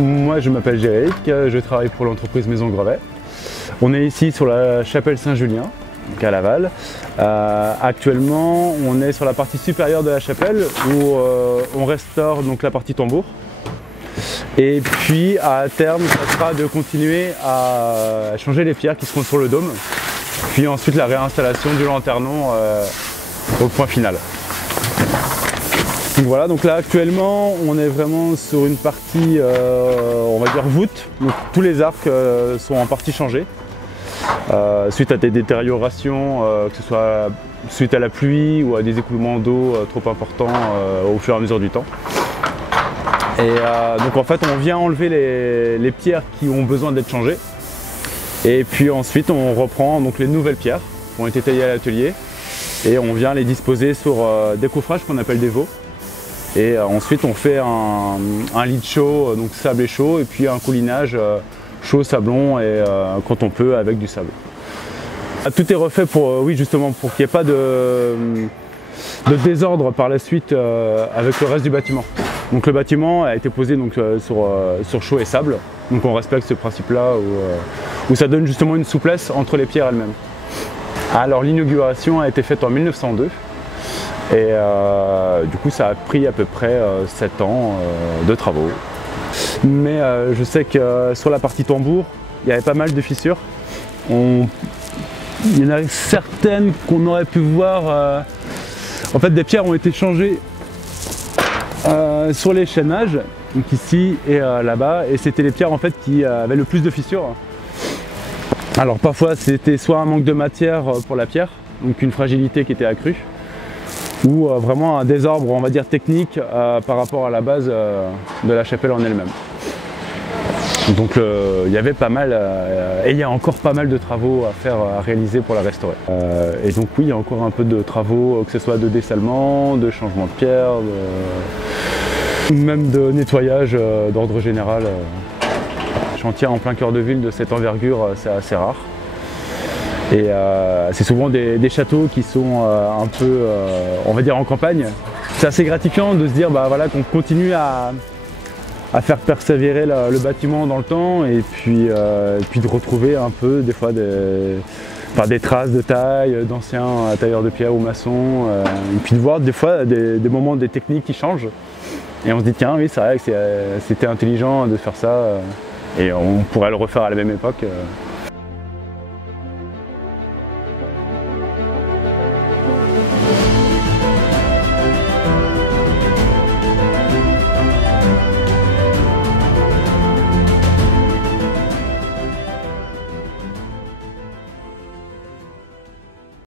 Moi je m'appelle Jéric, je travaille pour l'entreprise Maison Grevet. On est ici sur la chapelle Saint-Julien, donc à Laval. Actuellement on est sur la partie supérieure de la chapelle où on restaure donc la partie tambour. Et puis à terme ça sera de continuer à changer les pierres qui seront sur le dôme. Puis ensuite la réinstallation du lanternon au point final. Donc voilà, donc là actuellement on est vraiment sur une partie on va dire voûte, donc tous les arcs sont en partie changés suite à des détériorations, que ce soit suite à la pluie ou à des écoulements d'eau trop importants au fur et à mesure du temps. Et donc en fait on vient enlever les pierres qui ont besoin d'être changées et puis ensuite on reprend donc les nouvelles pierres qui ont été taillées à l'atelier et on vient les disposer sur des coffrages qu'on appelle des veaux. Et ensuite on fait un lit chaud, donc sable et chaud, et puis un coulinage chaud, sablon et quand on peut avec du sable. Tout est refait pour, oui, justement pour qu'il n'y ait pas de désordre par la suite avec le reste du bâtiment. Donc le bâtiment a été posé donc, sur chaud et sable, donc on respecte ce principe-là où ça donne justement une souplesse entre les pierres elles-mêmes. Alors l'inauguration a été faite en 1902. Et du coup ça a pris à peu près 7 ans de travaux. Mais je sais que sur la partie tambour, il y avait pas mal de fissures. Il y en a certaines qu'on aurait pu voir. En fait des pierres ont été changées sur les chaînages, donc ici et là-bas. Et c'était les pierres en fait qui avaient le plus de fissures. Alors parfois c'était soit un manque de matière pour la pierre, donc une fragilité qui était accrue, ou vraiment un désordre, on va dire, technique par rapport à la base de la chapelle en elle-même. Donc il y avait pas mal, et il y a encore pas mal de travaux à faire, à réaliser pour la restaurer. Et donc oui, il y a encore un peu de travaux, que ce soit de dessalement, de changement de pierre, même de nettoyage d'ordre général. Chantier en plein cœur de ville de cette envergure, c'est assez rare. Et c'est souvent des châteaux qui sont un peu, on va dire, en campagne. C'est assez gratifiant de se dire bah, voilà, qu'on continue à faire persévérer le bâtiment dans le temps et puis de retrouver un peu des fois des traces de taille d'anciens tailleurs de pierre ou maçons. Et puis de voir des fois des moments des techniques qui changent. Et on se dit tiens oui c'est vrai que c'était intelligent de faire ça et on pourrait le refaire à la même époque.